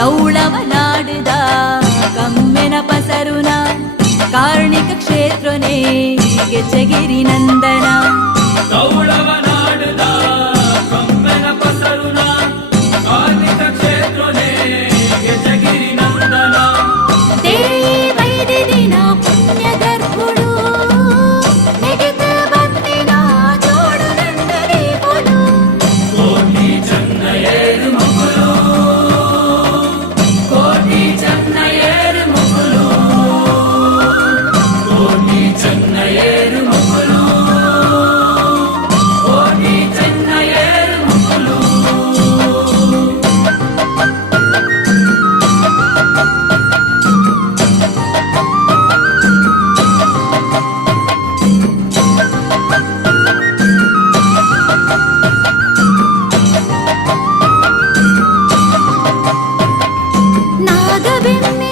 ತೌಳವನಾಡಿದ ಕಮ್ಮೆನ ಪಸರುನ ಕಾರ್ಣಿಕ ಕ್ಷೇತ್ರನೇ ಗೆಜಗಿರಿ ನಂದನ. నాగబెమ్మె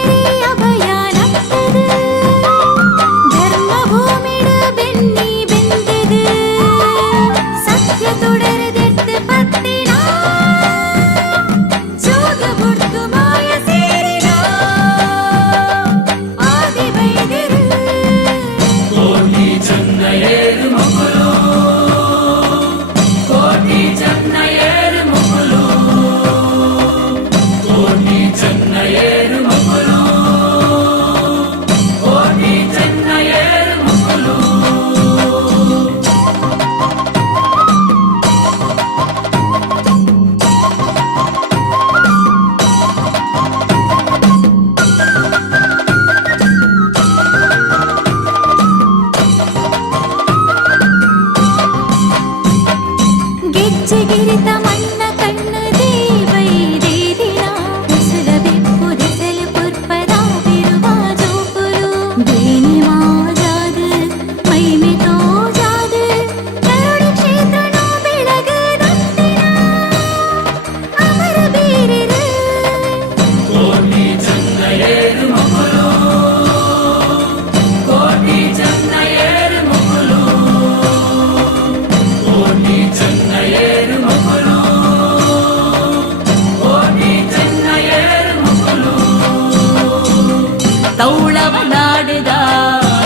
హెచ్చిగిరితమన్న ಮಾಡಿದ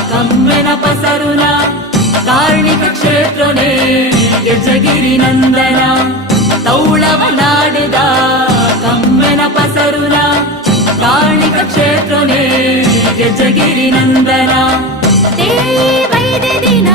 ಕಮ್ಮೆನ ಪಸರುನ ಕಾರ್ಣಿಕ ಕ್ಷೇತ್ರನೇ ಗೆಜಗಿರಿ ನಂದನ ತೌಳವ ನಾಡಿದ ಕಮ್ಮೆನ ಪಸರುನ ಕಾರ್ಣಿಕ ಕ್ಷೇತ್ರನೇ ಗೆಜಗಿರಿ ನಂದನ ದಿನ